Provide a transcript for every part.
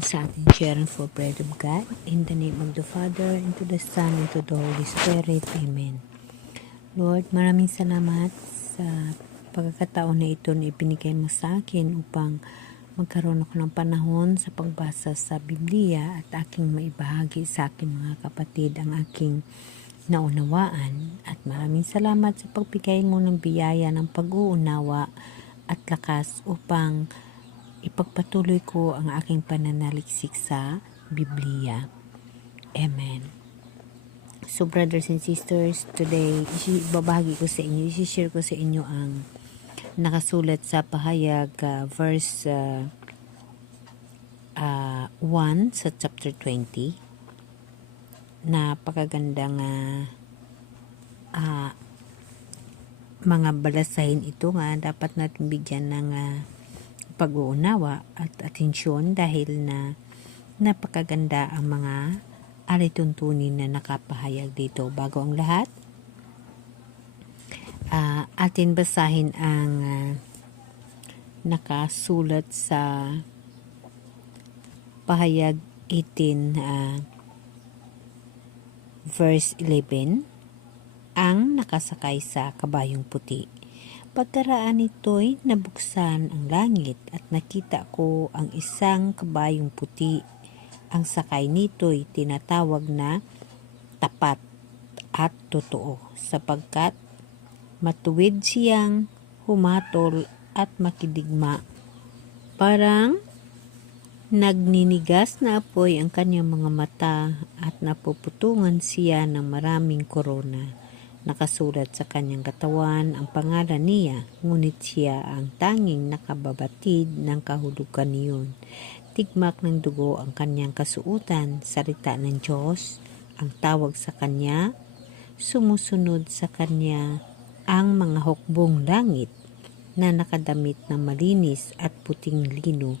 sa ating sharing for bread of God. In the name of the Father, and to the Son, and to the Holy Spirit. Amen. Lord, maraming salamat sa pagkakataon na ito na ibinigay mo sa akin upang magkaroon ako ng panahon sa pagbasa sa Biblia at aking maibahagi sa aking mga kapatid ang aking naunawaan. At maraming salamat sa pagbigay mo ng biyaya ng pag-uunawa at lakas upang ipagpatuloy ko ang aking pananaliksik sa Biblia. Amen. So brothers and sisters, today ibabahagi ko sa inyo, i-share ko sa inyo ang nakasulat sa pahayag verse 1 sa chapter 20. Napakagandang mga balasahin ito nga dapat natin bigyan ng pag-uunawa at atensyon dahil na napakaganda ang mga alituntunin na nakapahayag dito. Bago ang lahat, atin basahin ang nakasulat sa pahayag 18 verse 11, ang nakasakay sa kabayong puti. Pagkaraan nito'y nabuksan ang langit at nakita ko ang isang kabayong puti. Ang sakay nito'y tinatawag na tapat at totoo sapagkat matuwid siyang humatol at makidigma. Parang nagninigas na apoy ang kanyang mga mata at napuputungan siya ng maraming korona. Nakasulat sa kanyang katawan ang pangalan niya, ngunit siya ang tanging nakababatid ng kahulugan niyon. Tigmak ng dugo ang kanyang kasuutan, salita ng Diyos, ang tawag sa kanya, sumusunod sa kanya ang mga hukbong langit na nakadamit na malinis at puting lino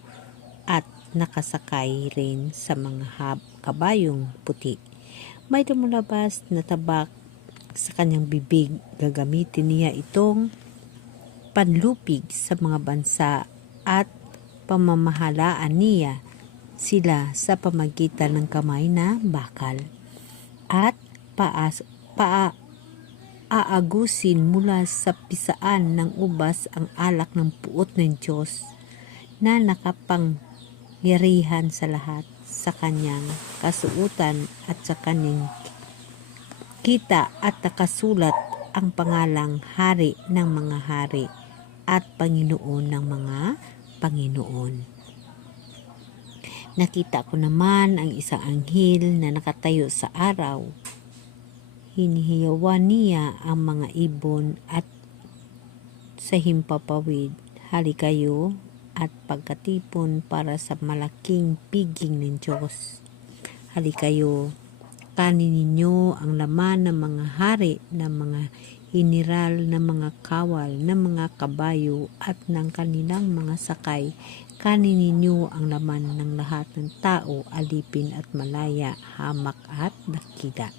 at nakasakay rin sa mga kabayong puti. May lumulabas na tabak sa kanyang bibig. Gagamitin niya itong panlupig sa mga bansa at pamamahalaan niya sila sa pamagitan ng kamay na bakal at aagusin mula sa pisaan ng ubas ang alak ng puot ng Diyos na nakapangyarihan sa lahat sa kanyang kasuutan at sa kanyang kita at nakasulat ang pangalang Hari ng mga hari at Panginoon ng mga Panginoon. Nakita ko naman ang isang anghel na nakatayo sa araw. Hinihiyawan niya ang mga ibon at sa himpapawid, halikayo at pagkatipon para sa malaking piging ng Diyos. Halikayo, kanin ninyo ang laman ng mga hari, ng mga hiniral, ng mga kawal, ng mga kabayo at ng kanilang mga sakay. Kanin ninyo ang laman ng lahat ng tao, alipin at malaya, hamak at dakila.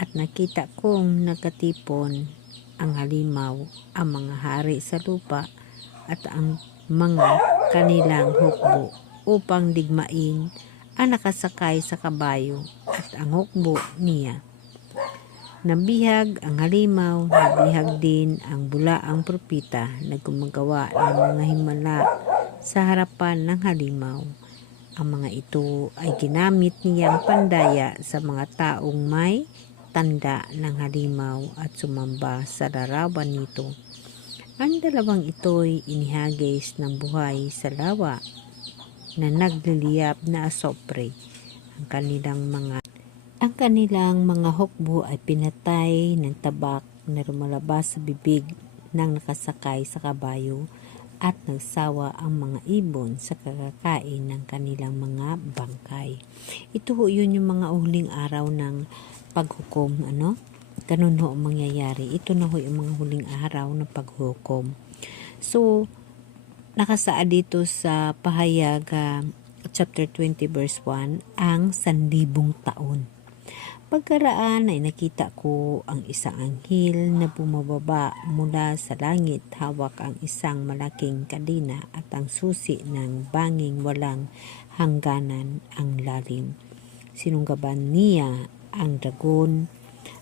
At nakita kong nagkatipon ang halimaw, ang mga hari sa lupa at ang mga kanilang hukbo upang digmain ang nakasakay sa kabayo at ang hukbo niya. Nabihag ang halimaw, nabihag din ang bulaang propeta na gumagawa ng mga himala sa harapan ng halimaw. Ang mga ito ay ginamit niyang pandaya sa mga taong may tanda ng halimaw at sumamba sa larawan nito. Ang dalawang ito'y inihagis ng buhay sa lawa na nagliliyab na asopre. Ang kanilang mga hukbo ay pinatay ng tabak na lumalabas sa bibig ng nakasakay sa kabayo at nagsawa ang mga ibon sa kakakain ng kanilang mga bangkay. Ito ho yun yung mga huling araw ng paghukom, ganun ho ang mangyayari. Ito na ho yung mga huling araw ng paghukom. So, nakasaad dito sa pahayag chapter 20 verse 1 ang 1,000 taon. Pagkaraan ay nakita ko ang isang anghel na bumababa mula sa langit, hawak ang isang malaking kadena at ang susi ng banging walang hangganan ang lalim. Sinunggaban niya ang dragon,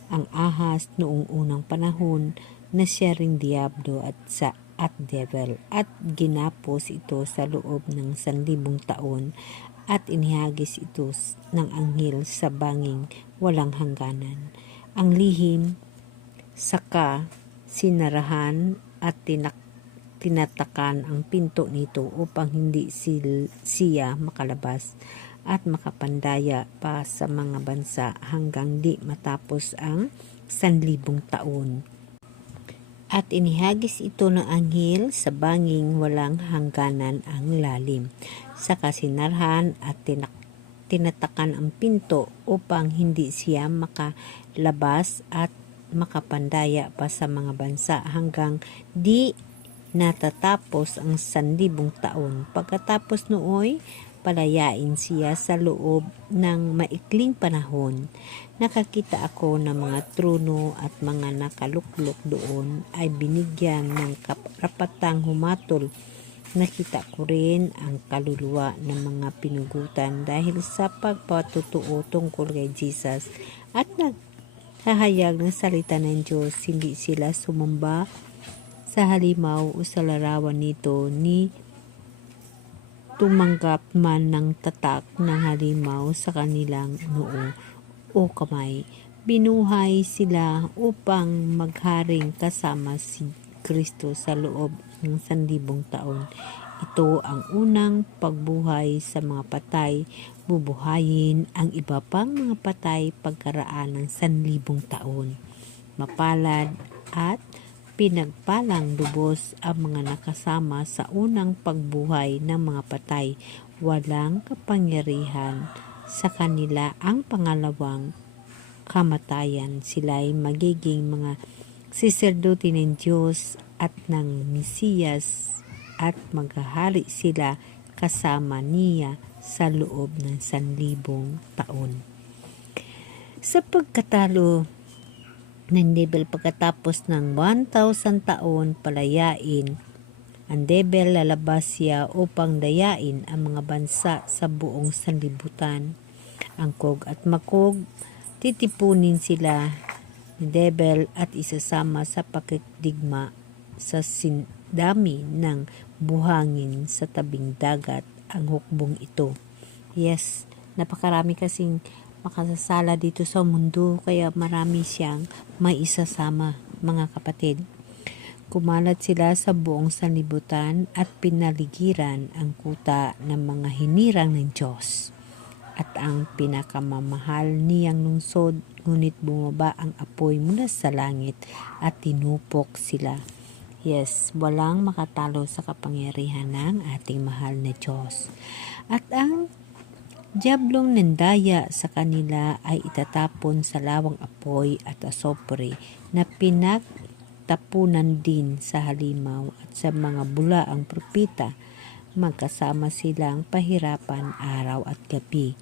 ang ahas noong unang panahon na siya ring Diablo at Devil, at ginapos ito sa loob ng 1,000 taon at inihagis ito ng anghel sa banging walang hangganan. Ang lihim, saka sinarahan at tinatakan ang pinto nito upang hindi siya makalabas at makapandaya pa sa mga bansa hanggang di matapos ang 1,000 taon. At inihagis ito ng anghel sa banging walang hangganan ang lalim. Saka sinarhan at tinatakan ang pinto upang hindi siya makalabas at makapandaya pa sa mga bansa hanggang di natatapos ang 1,000 taon. Pagkatapos nooy, palayain siya sa loob ng maikling panahon. Nakakita ako ng mga trono at mga nakaluklok doon ay binigyan ng karapatang humatol. Nakita ko rin ang kaluluwa ng mga pinugutan dahil sa pagpatutuo tungkol kay Jesus at naghahayag ng salita ng Diyos. Hindi sila sumamba sa halimaw o sa larawan nito ni tumanggap man ng tatak ng halimaw sa kanilang noo o kamay. Binuhay sila upang magharing kasama si Kristo sa loob ng 1,000 taon. Ito ang unang pagbuhay sa mga patay. Bubuhayin ang iba pang mga patay pagkaraan ng 1,000 taon. Mapalad at pinagpalang lubos ang mga nakasama sa unang pagbuhay ng mga patay. Walang kapangyarihan sa kanila ang pangalawang kamatayan. Sila'y magiging mga saserdote ng Diyos at ng Mesiyas at maghahari sila kasama niya sa loob ng 1,000 taon. Sa pagkatalo ng Devil pagkatapos ng 1,000 taon, palayain ang Devil, lalabas siya upang dayain ang mga bansa sa buong sanlibutan. Ang Gog at Magog, titipunin sila ni Devil at isasama sa pakikdigma sa dami ng buhangin sa tabing dagat ang hukbong ito. Yes, napakarami kasing makasasala dito sa mundo, kaya marami siyang maisasama, mga kapatid. Kumalat sila sa buong sanlibutan at pinaligiran ang kuta ng mga hinirang ng Diyos at ang pinakamamahal niyang lungsod, ngunit bumaba ang apoy mula sa langit at tinupok sila. Yes, walang makatalo sa kapangyarihan ng ating mahal na Diyos. At ang diablong nandaya sa kanila ay itatapon sa lawang apoy at asopre na pinagtapunan din sa halimaw at sa mga bulaang propeta. Magkasama silang pahirapan araw at gabi,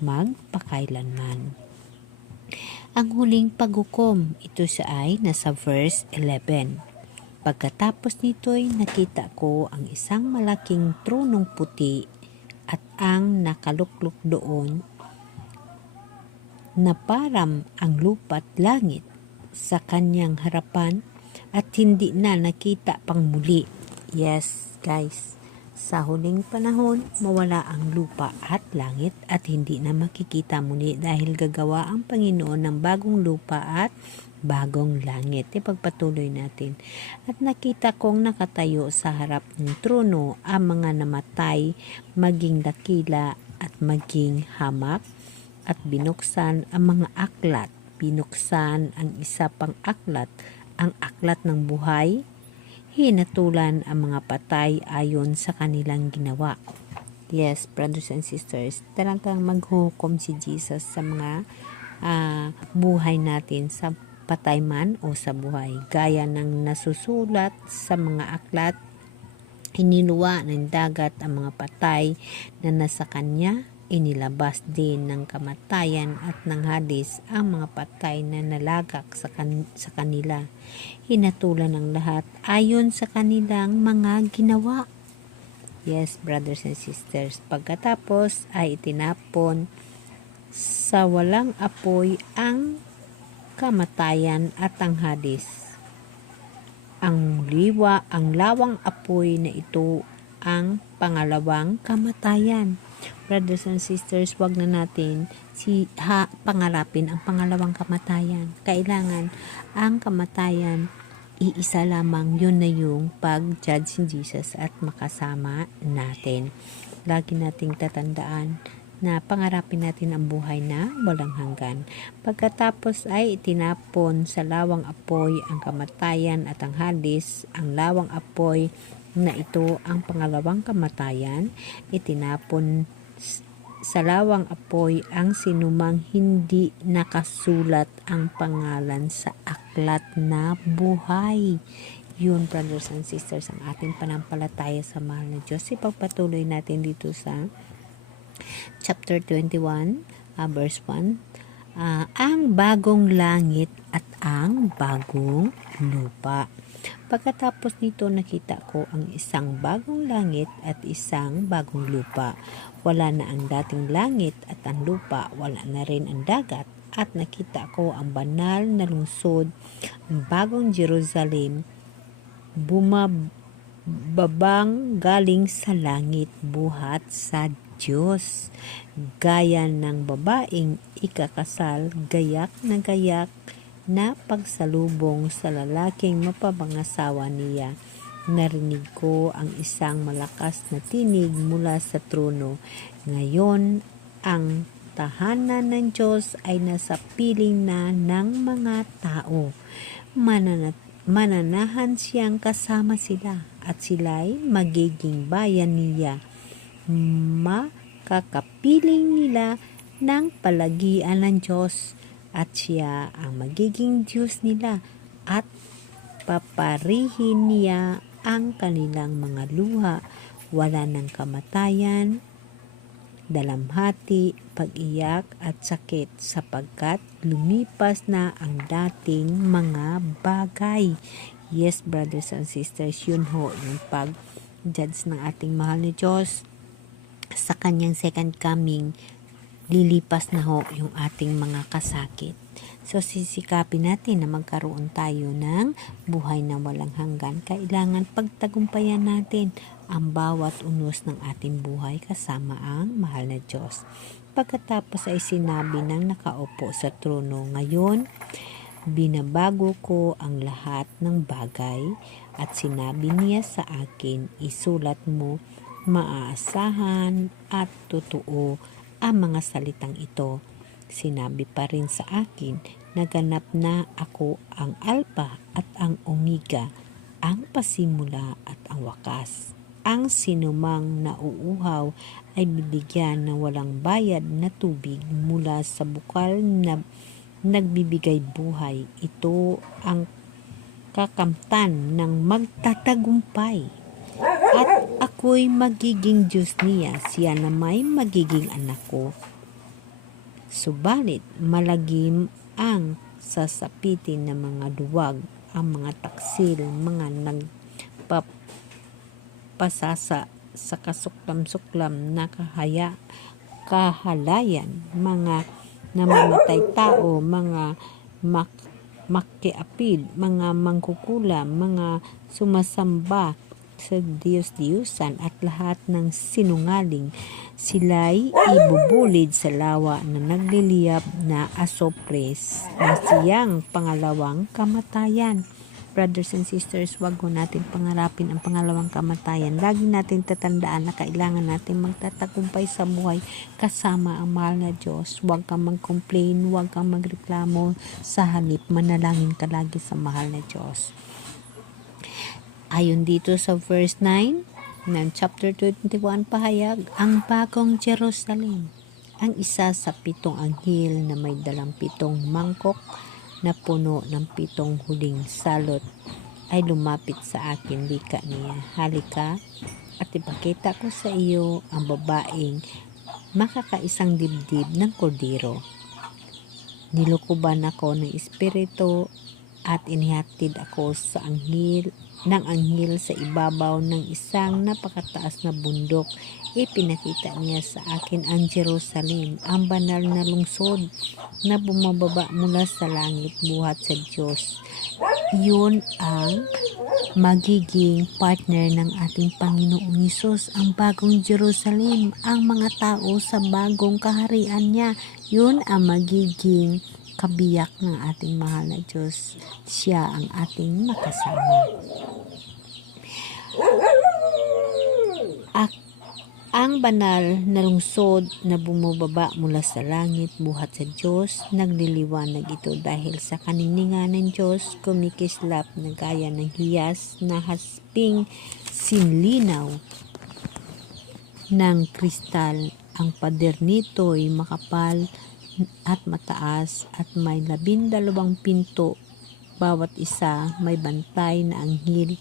magpakailanman. Ang huling paghukom, ito siya ay nasa verse 11. Pagkatapos nito'y nakita ko ang isang malaking tronong puti at ang nakaluklok doon na parang ang lupa't langit sa kanyang harapan at hindi na nakita pang muli. Yes, guys, sa huling panahon, mawala ang lupa at langit at hindi na makikita muli dahil gagawa ang Panginoon ng bagong lupa at bagong langit. Ipagpatuloy natin. At nakita kong nakatayo sa harap ng trono ang mga namatay, maging dakila at maging hamak, at binuksan ang mga aklat. Binuksan ang isa pang aklat, ang aklat ng buhay. Hinatulan ang mga patay ayon sa kanilang ginawa. Yes, brothers and sisters, talagang maghukom si Jesus sa mga buhay natin, sa patay man o sa buhay. Gaya ng nasusulat sa mga aklat, hiniluwa ng dagat ang mga patay na nasa kanya Inilabas din ng kamatayan at ng Hades ang mga patay na nalagak sa kanila. Hinatulan ng lahat ayon sa kanilang mga ginawa. Yes, brothers and sisters. Pagkatapos ay itinapon sa walang apoy ang kamatayan at ang Hades. Ang lawang apoy na ito ang pangalawang kamatayan. Brothers and sisters, wag na natin pangarapin ang pangalawang kamatayan. Kailangan ang kamatayan, iisa lamang, yun na yung pag-judge ni Jesus at makasama natin. Lagi nating tatandaan na pangarapin natin ang buhay na walang hanggan. Pagkatapos ay itinapon sa lawang apoy ang kamatayan at ang Hades. Ang lawang apoy na ito ang pangalawang kamatayan. Itinapon sa lawang apoy ang sinumang hindi nakasulat ang pangalan sa aklat na buhay. Yun, brothers and sisters, ang ating panampalataya sa mahal na Diyos. Ipagpatuloy natin dito sa chapter 21, verse 1. Ang bagong langit at ang bagong lupa. Pagkatapos nito, nakita ko ang isang bagong langit at isang bagong lupa. Wala na ang dating langit at ang lupa, wala na rin ang dagat. At nakita ko ang banal na lungsod, ang bagong Jerusalem, bumababang galing sa langit, buhat sa Diyos, gaya ng babaeng ikakasal, gayak na pagsalubong sa lalaking mapapangasawa niya. Narinig ko ang isang malakas na tinig mula sa trono. Ngayon, ang tahanan ng Diyos ay nasa piling na ng mga tao. Mananahan siyang kasama sila at sila'y magiging bayan niya. Makakapiling nila ng palagian ng Diyos at siya ang magiging Diyos nila at paparihin niya ang kanilang mga luha. Wala ng kamatayan, dalamhati, pag-iyak at sakit sapagkat lumipas na ang dating mga bagay. Yes, brothers and sisters, yun ho yung pag-judge ng ating mahal na Diyos sa kanyang second coming. Lilipas na ho yung ating mga kasakit. So, sisikapin natin na magkaroon tayo ng buhay na walang hanggan. Kailangan pagtagumpayan natin ang bawat unos ng ating buhay kasama ang mahal na Diyos. Pagkatapos ay sinabi ng nakaupo sa trono, ngayon, binabago ko ang lahat ng bagay at sinabi niya sa akin, isulat mo, maaasahan at totoo ang mga salitang ito. Sinabi pa rin sa akin, naganap na ako ang Alpha at ang Omega, ang pasimula at ang wakas. Ang sinumang nauuhaw ay bibigyan ng walang bayad na tubig mula sa bukal na nagbibigay buhay. Ito ang kakamtan ng magtatagumpay. At ako'y magiging Diyos niya, siya na may magiging anak ko. Subalit malagim ang sasapitin ng mga duwag, ang mga taksil, mga nagpapasasa sa kasuklam-suklam na kahalayan, mga namamatay tao, mga makiapid, mga mangkukulam, mga sumasamba sa Diyos-Diyusan at lahat ng sinungaling. Sila'y ibubulid sa lawa na nagliliyab na asopres na siyang pangalawang kamatayan. Brothers and sisters, wag ho natin pangarapin ang pangalawang kamatayan. Lagi natin tatandaan na kailangan natin magtatagumpay sa buhay kasama ang mahal na Diyos. Wag kang mag-complain, wag kang magreklamo. Sa halip, manalangin ka lagi sa mahal na Diyos. Ayon dito sa verse 9 ng chapter 21 pahayag, ang bagong Jerusalem, ang isa sa 7 anghel na may dalang 7 mangkok na puno ng 7 huling salot ay lumapit sa akin, wika niya, halika at ipakita ko sa iyo ang babaeng makakaisang dibdib ng kordero. Nilukuban ako ng espiritu at inihatid ako sa anghel sa ibabaw ng isang napakataas na bundok. Ipinakita niya sa akin ang Jerusalem, ang banal na lungsod na bumababa mula sa langit buhat sa Diyos. Yun ang magiging partner ng ating Panginoong Hesus, ang bagong Jerusalem, ang mga tao sa bagong kaharian niya. Yun ang magiging kabiyak ng ating mahal na Diyos. Siya ang ating makasama. Ang banal na lungsod na bumababa mula sa langit buhat sa Diyos, nagliliwanag ito dahil sa kaninningan ng Diyos, kumikislap na gaya ng hiyas na hasping sinlinaw ng kristal. Ang pader nito ay makapal at mataas at may 12 pinto. Bawat isa may bantay na anghel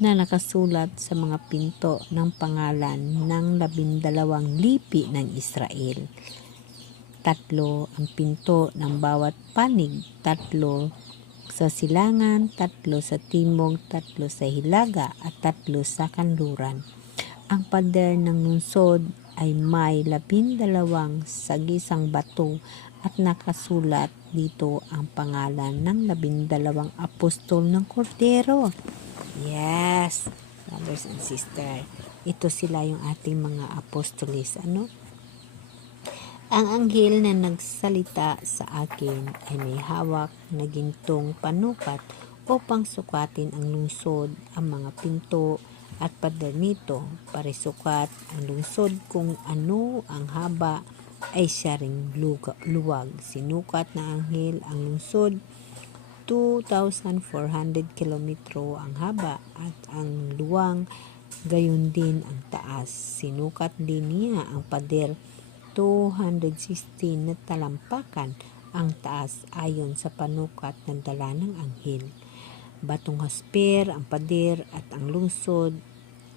na nakasulat sa mga pinto ng pangalan ng 12 lipi ng Israel. 3 ang pinto ng bawat panig, 3 sa silangan, 3 sa timog, 3 sa hilaga, at 3 sa kanluran. Ang pader ng lungsod ay may 12 sagisang bato at nakasulat dito ang pangalan ng 12 apostol ng Kordero. Yes, brothers and sisters, ito sila yung ating mga apostolis. Ang anghel na nagsalita sa akin ay may hawak na gintong panukat upang sukatin ang lungsod, ang mga pinto at pader nito. Parisukat ang lungsod kung ano ang haba ay siya ring luwag. Sinukat na anghel ang lungsod, 2,400 kilometro ang haba at ang luwang, gayon din ang taas. Sinukat din niya ang pader, 216 na talampakan ang taas ayon sa panukat ng dala ng anghel. Batong hasper ang pader at ang lungsod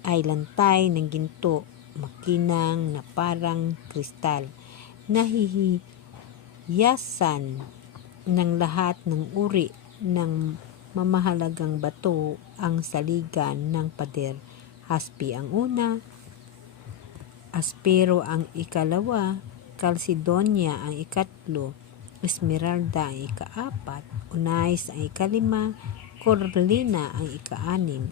ay lantay ng ginto, makinang na parang kristal, nahihiyasan ng lahat ng uri ng mamahalagang bato ang saligan ng pader. Haspi ang una, aspero ang ikalawa, kalsidonia ang ikatlo, esmeralda ang ikaapat, unais ang ikalima, corlina ang ikaanim,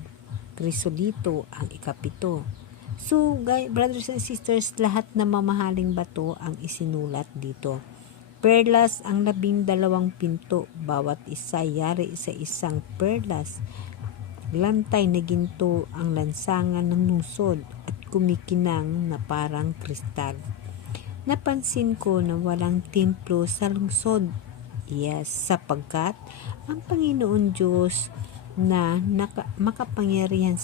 krisolito ang ikapito. So, brothers and sisters, lahat na mamahaling bato ang isinulat dito. Perlas ang 12 pinto, bawat isa yari sa isang perlas. Lantay na ginto ang lansangan ng lungsod at kumikinang na parang kristal. Napansin ko na walang templo sa lungsod. Yes, sapagkat ang Panginoon Diyos na makapangyarihan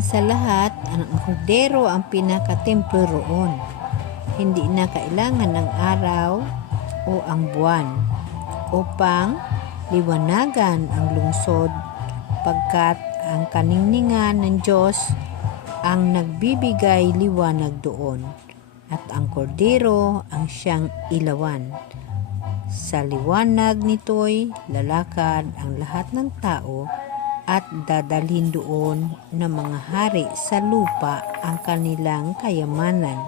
sa lahat, ang Kordero ang pinakatemplo roon. Hindi na kailangan ng araw o ang buwan upang liwanagan ang lungsod, pagkat ang kaninningan ng Diyos ang nagbibigay liwanag doon, at ang Kordero ang siyang ilawan. Sa liwanag nito'y lalakad ang lahat ng tao at dadalhin doon ng mga hari sa lupa ang kanilang kayamanan.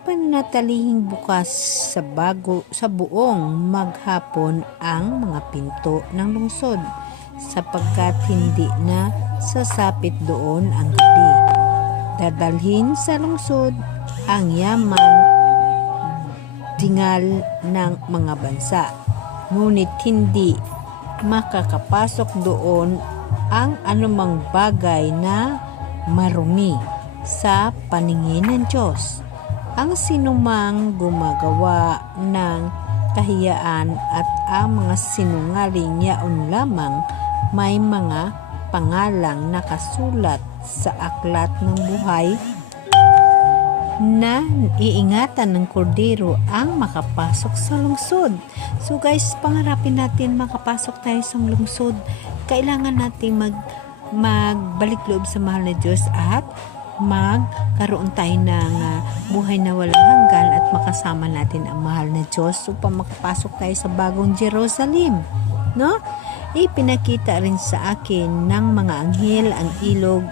Pananatilihing bukas sa buong maghapon ang mga pinto ng lungsod, sapagkat hindi na sasapit doon ang gabi. Dadalhin sa lungsod ang yaman, dingal ng mga bansa, ngunit hindi makakapasok doon ang anumang bagay na marumi sa paningin ng Diyos. Ang sinumang gumagawa ng kahiyaan at ang mga sinungaling yaon lamang may mga pangalang nakasulat sa aklat ng buhay na iingatan ng Kordero ang makapasok sa lungsod. So guys, pangarapin natin makapasok tayo sa lungsod. Kailangan natin magbalik loob sa mahal na Diyos at magkaroon tayo ng buhay na walang hanggan at makasama natin ang mahal na Diyos upang makapasok tayo sa bagong Jerusalem. No? Ipinakita rin sa akin ng mga anghel ang ilog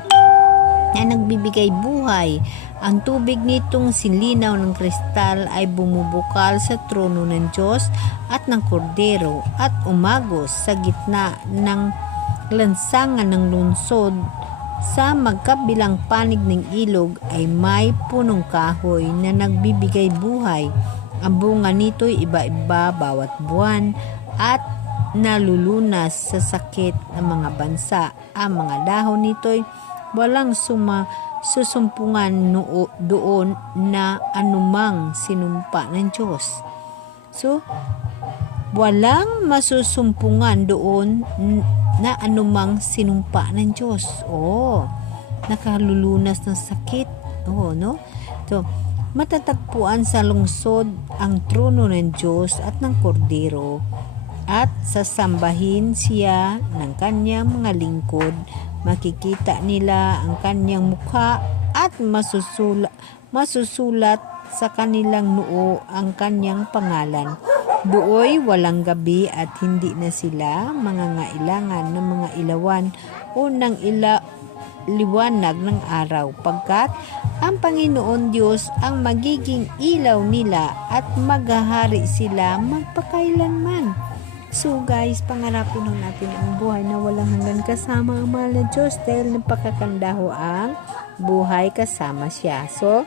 na nagbibigay buhay. Ang tubig nitong sinlinaw ng kristal ay bumubukal sa trono ng Diyos at ng Kordero at umagos sa gitna ng lansangan ng lungsod. Sa magkabilang panig ng ilog ay may punong kahoy na nagbibigay buhay. Ang bunga nito'y iba-iba bawat buwan at nalulunas sa sakit ng mga bansa. Ang mga dahon nito'y walang susumpungan doon na anumang sinumpa ng Diyos. So, walang masusumpungan doon na anumang sinumpa ng Diyos. Nakalulunas ng sakit. No? So, matatagpuan sa lungsod ang trono ng Diyos at ng Kordero at sasambahin siya ng kanyang mga lingkod. Makikita nila ang kanyang mukha at masusulat sa kanilang noo ang kanyang pangalan. Dooy walang gabi at hindi na sila mangangailangan ng mga ilawan o ng liwanag ng araw, pagkat ang Panginoon Diyos ang magiging ilaw nila at maghahari sila magpakailanman. So guys, pangarapin lang natin ang buhay na walang hanggan kasama ang mahal na Diyos dahil napakakandaho ang buhay kasama siya. So,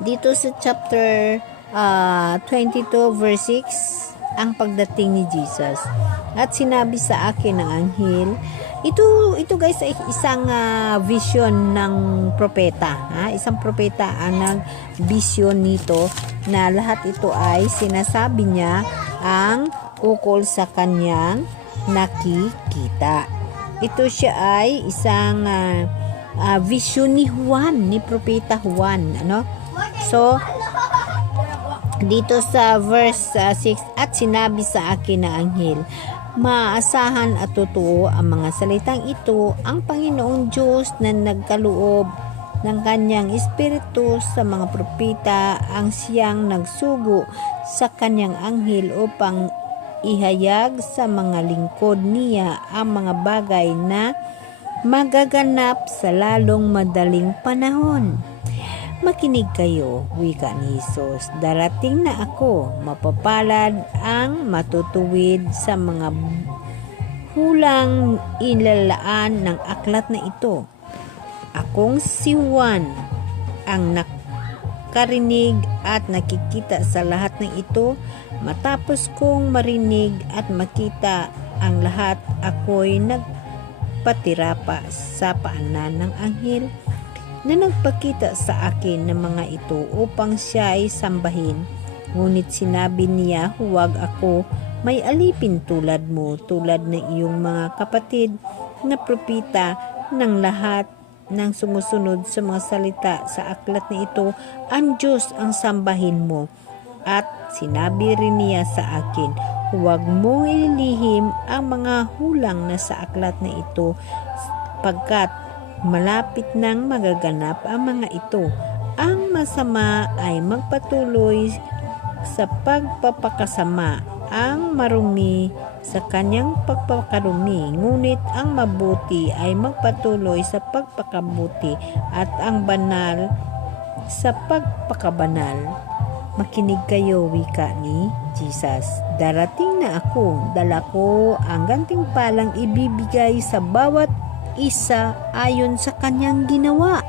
dito sa chapter 22 verse 6, ang pagdating ni Jesus. At sinabi sa akin ng anghel, ito guys ay isang vision ng propeta. Isang propeta ang nag-vision nito na lahat ito ay sinasabi niya ang ukol sa kanyang nakikita. Ito siya ay isang vision ni Juan, ni propeta Juan. So, dito sa verse 6, at sinabi sa akin na anghel, maaasahan at totoo ang mga salitang ito. Ang Panginoong Diyos na nagkaloob ng kanyang espiritu sa mga propeta ang siyang nagsugo sa kanyang anghel upang ihayag sa mga lingkod niya ang mga bagay na magaganap sa lalong madaling panahon. Makinig kayo, wika ni Jesus. Darating na ako, mapapalad ang matutuwid sa mga hulang ilalaan ng aklat na ito. Akong si Juan ang nakarinig at nakikita sa lahat ng ito. Matapos kong marinig at makita ang lahat, ako'y nagpatira pa sa paanan ng anghel na nagpakita sa akin ng mga ito upang siya ay sambahin. Ngunit sinabi niya, huwag ako may alipin tulad mo, tulad ng iyong mga kapatid na propeta. Ng lahat ng sumusunod sa mga salita sa aklat na ito, ang Diyos ang sambahin mo. At sinabi rin niya sa akin, huwag mong ililihim ang mga hulang na sa aklat na ito, pagkat malapit nang magaganap ang mga ito. Ang masama ay magpatuloy sa pagpapakasama, ang marumi sa kanyang pagpapakarumi, ngunit ang mabuti ay magpatuloy sa pagpakabuti, at ang banal sa pagpakabanal. Makinig kayo, wika ni Jesus. Darating na ako, dala ko ang gantimpalang ibibigay sa bawat isa ayon sa kanyang ginawa.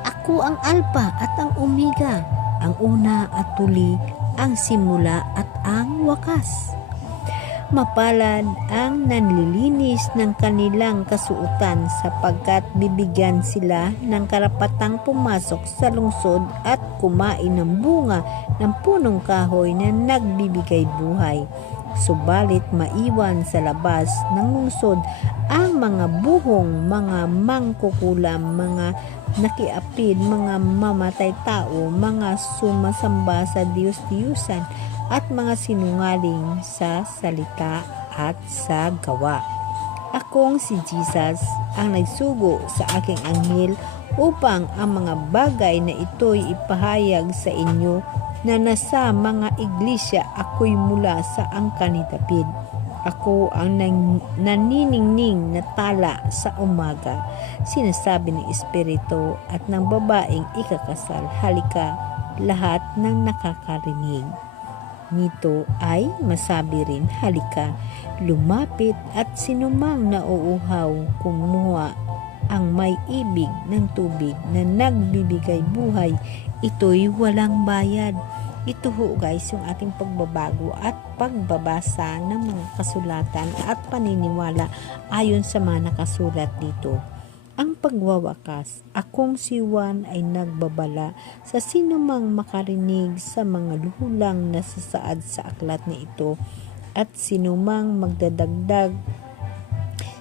Ako ang Alpha at ang Omega, ang una at huli, ang simula at ang wakas. Mapalad ang nanlilinis ng kanilang kasuotan, sapagkat bibigyan sila ng karapatang pumasok sa lungsod at kumain ng bunga ng punong kahoy na nagbibigay buhay. Subalit maiwan sa labas ng lungsod ang mga buhong, mga mangkukulam, mga nakiapid, mga mamatay tao, mga sumasamba sa Diyos-Diyusan, at mga sinungaling sa salita at sa gawa. Akong si Jesus ang nagsugo sa aking anghel upang ang mga bagay na ito'y ipahayag sa inyo na nasa mga iglesia ako'y mula sa angka ni David. Ako ang naniningning na tala sa umaga, sinasabi ng Espiritu at ng babaeng ikakasal. Halika, lahat ng nakakarinig nito ay masabi rin, halika, lumapit at sinumang nauuhaw kumuha ang may ibig ng tubig na nagbibigay buhay, ito'y walang bayad. Ito ho guys yung ating pagbabago at pagbabasa ng mga kasulatan at paniniwala ayon sa mga nakasulat dito. Ang pagwawakas, akong si Juan ay nagbabala sa sinumang makarinig sa mga luhulang nasasaad sa aklat na ito at sinumang magdadagdag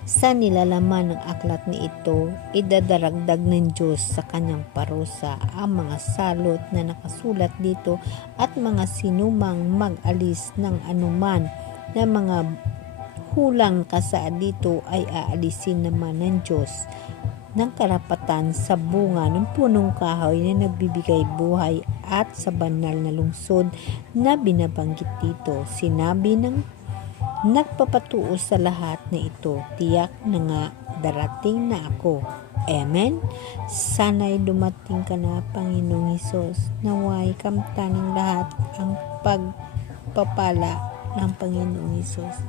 sa nilalaman ng aklat ni ito, idadaragdag ng Diyos sa kanyang parusa ang mga salot na nakasulat dito at mga sinumang mag-alis ng anuman na mga hulang kasaad dito ay aalisin naman ng Diyos ng karapatan sa bunga ng punong kahoy na nagbibigay buhay at sa banal na lungsod na binabanggit dito. Sinabi ng nagpapatuo sa lahat na ito, tiyak na nga darating na ako. Amen? Sana'y dumating ka na, Panginoong Hesus. Naway kamta ng lahat ang pagpapala ng Panginoong Hesus.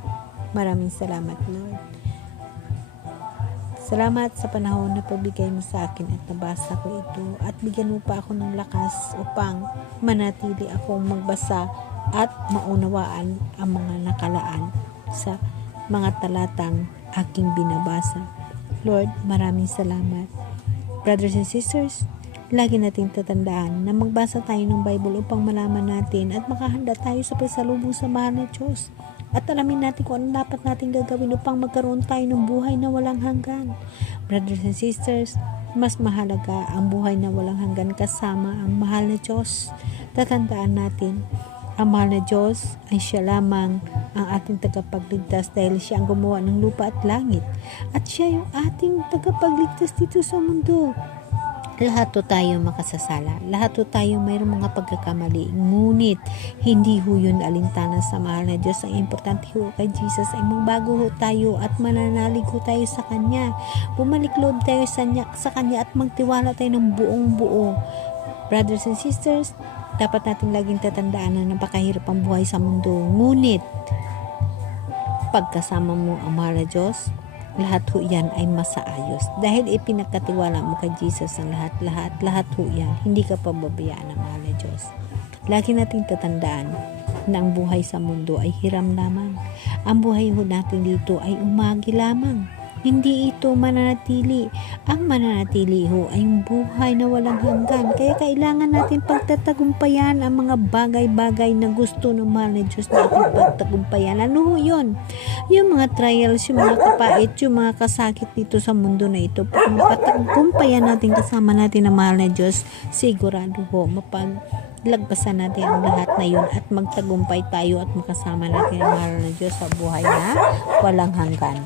Maraming salamat, Lord. Salamat sa panahon na pagbigay mo sa akin at nabasa ko ito at bigyan mo pa ako ng lakas upang manatili akong magbasa at maunawaan ang mga nakalaan sa mga talatang aking binabasa. Lord, maraming salamat. Brothers and sisters, lagi nating tatandaan na magbasa tayo ng Bible upang malaman natin at makahanda tayo sa pasalubong sa mahal na Diyos. At alamin natin kung ano dapat natin gagawin upang magkaroon tayo ng buhay na walang hanggan. Brothers and sisters, mas mahalaga ang buhay na walang hanggan kasama ang mahal na Diyos. Tatandaan natin, ang mahal na Diyos ay siya lamang ang ating tagapagligtas dahil siya ang gumawa ng lupa at langit. At siya yung ating tagapagligtas dito sa mundo. Lahat to tayo makasasala. Lahat to tayo mayroong mga pagkakamali. Ngunit, hindi ho yun alintana sa mahal na Diyos. Ang importante ho kay Jesus ay magbago ho tayo at mananalig ho tayo sa Kanya. Bumalik loob tayo sa Kanya at magtiwala tayo ng buong buo. Brothers and sisters, dapat natin laging tatandaan na napakahirap ang buhay sa mundo. Ngunit, pagkasama mo ang mahal na Diyos, lahat ho yan ay masaayos. Dahil ipinagkatiwala mo kay Jesus ang lahat ho yan. Hindi ka pababayaan ng mahal na Diyos. Lagi nating tatandaan na ang buhay sa mundo ay hiram lamang. Ang buhay ho natin dito ay umagi lamang. Hindi ito mananatili. Ang mananatili ho ay yung buhay na walang hanggan. Kaya kailangan natin pagtatagumpayan ang mga bagay-bagay na gusto ng mahal na Diyos na ating pagtagumpayan. Ano ho yun? Yung mga trials, yung mga kapait, yung mga kasakit dito sa mundo na ito. Pag pagtagumpayan natin kasama natin ang mahal na Diyos, sigurado ho, lagpasan natin ang lahat na yun at magtagumpay tayo at makasama natin ang mahal na Diyos sa buhay na walang hanggan.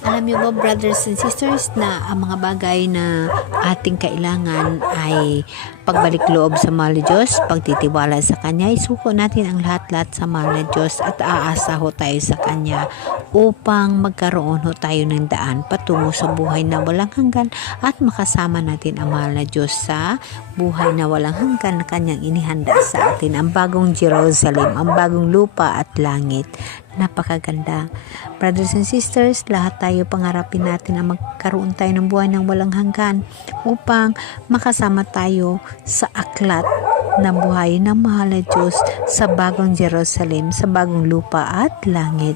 Alam niyo ba, brothers and sisters, na ang mga bagay na ating kailangan ay pagbalik loob sa mahal na Diyos, pagtitiwala sa Kanya, isuko natin ang lahat-lahat sa mahal na Diyos at aasa ho tayo sa Kanya upang magkaroon ho tayo ng daan patungo sa buhay na walang hanggan at makasama natin ang mahal na Diyos sa buhay na walang hanggan na Kanyang inihanda sa atin, ang bagong Jerusalem, ang bagong lupa at langit. Napakaganda. Brothers and sisters, lahat tayo pangarapin natin na magkaroon tayo ng buhay ng walang hanggan upang makasama tayo sa aklat na buhay ng mahal na Diyos sa bagong Jerusalem, sa bagong lupa at langit.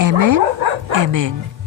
Amen? Amen.